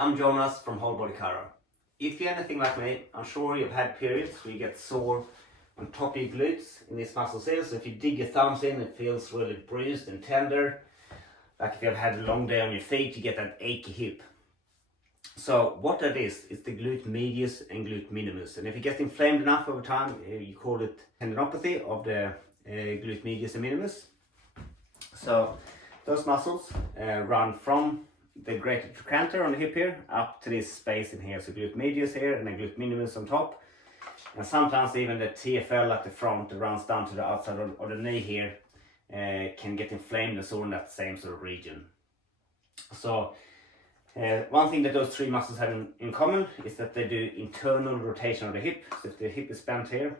I'm Jonas from Whole Body Chiro. If you're anything like me, I'm sure you've had periods where you get sore on top of your glutes in these muscles here. So if you dig your thumbs in, it feels really bruised and tender. Like if you've had a long day on your feet, you get that achy hip. So what that is the glute medius and glute minimus. And if it gets inflamed enough over time, you call it tendinopathy of the glute medius and minimus. So those muscles run from the greater trochanter on the hip here up to this space in here. So glute medius here and then glute minimus on top. And sometimes even the TFL at the front that runs down to the outside of the knee here can get inflamed and sore in that same sort of region. So one thing that those three muscles have in common is that they do internal rotation of the hip. So if the hip is bent here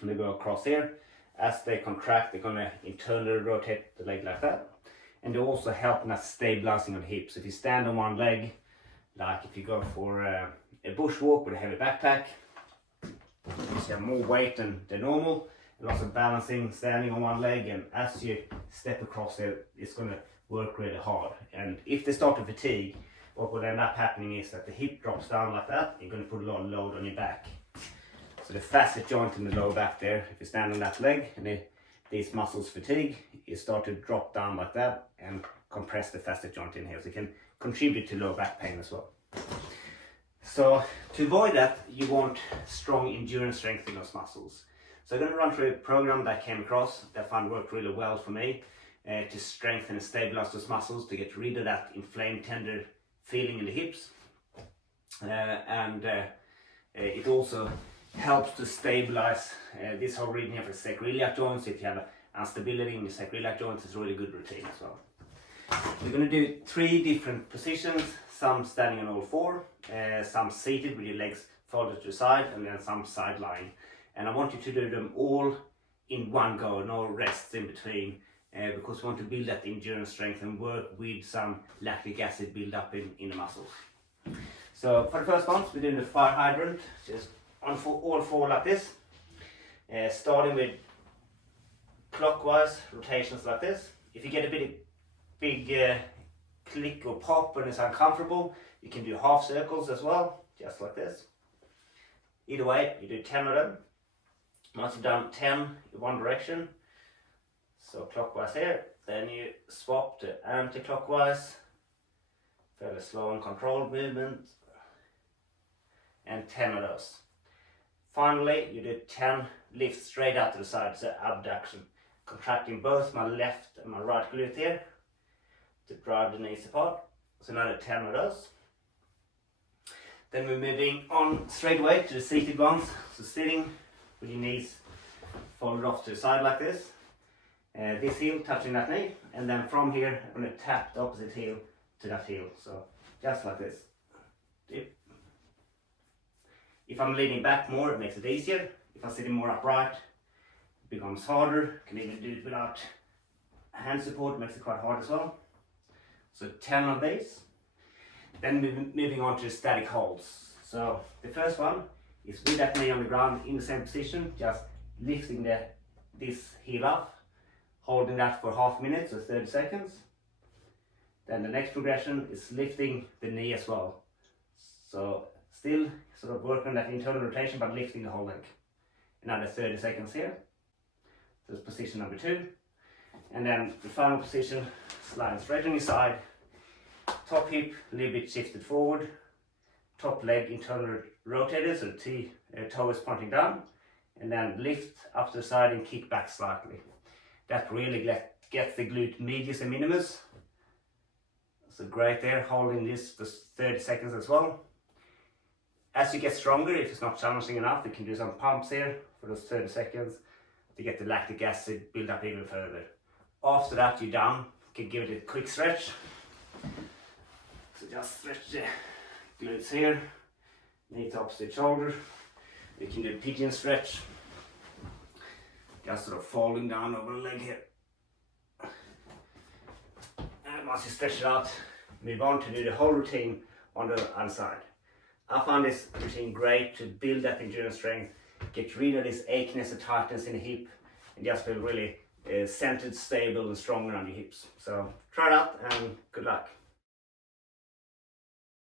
and they go across here, as they contract, they're going to internally rotate the leg like that. And they also help in that stabilizing of the hips. So if you stand on one leg, like if you go for a bushwalk with a heavy backpack, you have more weight than normal, and also balancing, standing on one leg, and as you step across it, it's going to work really hard. And if they start to fatigue, what will end up happening is that the hip drops down like that, you're going to put a lot of load on your back. So the facet joint in the lower back there, if you stand on that leg and these muscles fatigue, you start to drop down like that and compress the facet joint in here. So it can contribute to lower back pain as well. So to avoid that, you want strong endurance strength in those muscles. So I'm going to run through a program that I came across that I found worked really well for me to strengthen and stabilize those muscles, to get rid of that inflamed, tender feeling in the hips. It also helps to stabilize this whole region here for sacroiliac joints. If you have instability in your sacroiliac joints, it's a really good routine as well. We're going to do 3 different positions, some standing on all 4, some seated with your legs folded to the side, and then some side lying. And I want you to do them all in one go, no rests in between, because we want to build that endurance strength and work with some lactic acid build up in the muscles. So for the first ones, we're doing the fire hydrant, just on all 4 like this, starting with clockwise rotations like this. If you get a big click or pop and it's uncomfortable, you can do half circles as well, just like this. Either way, you do 10 of them. Once you've done 10 in one direction, so clockwise here, then you swap to anti-clockwise, fairly slow and controlled movement, and 10 of those. Finally, you do 10 lifts straight out to the side, so abduction, contracting both my left and my right glute here to drive the knees apart. So another 10 of those. Then we're moving on straight away to the seated ones. So sitting with your knees folded off to the side like this. This heel touching that knee, and then from here I'm going to tap the opposite heel to that heel. So just like this. Dip. If I'm leaning back more, it makes it easier. If I'm sitting more upright, it becomes harder. Can even do it without hand support, it makes it quite hard as well. So 10 of these. Then moving on to static holds. So the first one is with that knee on the ground in the same position, just lifting this heel up, holding that for half a minute, so 30 seconds. Then the next progression is lifting the knee as well. So still sort of working on that internal rotation, but lifting the whole leg. Another 30 seconds here. So it's position number 2. And then the final position, sliding straight on your side, top hip a little bit shifted forward, top leg internally rotated, so the toe is pointing down, and then lift up to the side and kick back slightly. That really gets the glute medius and minimus. So great there, holding this for 30 seconds as well. As you get stronger, if it's not challenging enough, you can do some pumps here for those 30 seconds to get the lactic acid build up even further. After that, you're done. You can give it a quick stretch. So just stretch the glutes here, knee to opposite shoulder. You can do a pigeon stretch, just sort of falling down over the leg here. And once you stretch it out, move on to do the whole routine on the other side. I found this routine great to build that endurance strength, get rid of this achiness and tightness in the hip, and just feel really centered, stable and strong around your hips. So try it out and good luck.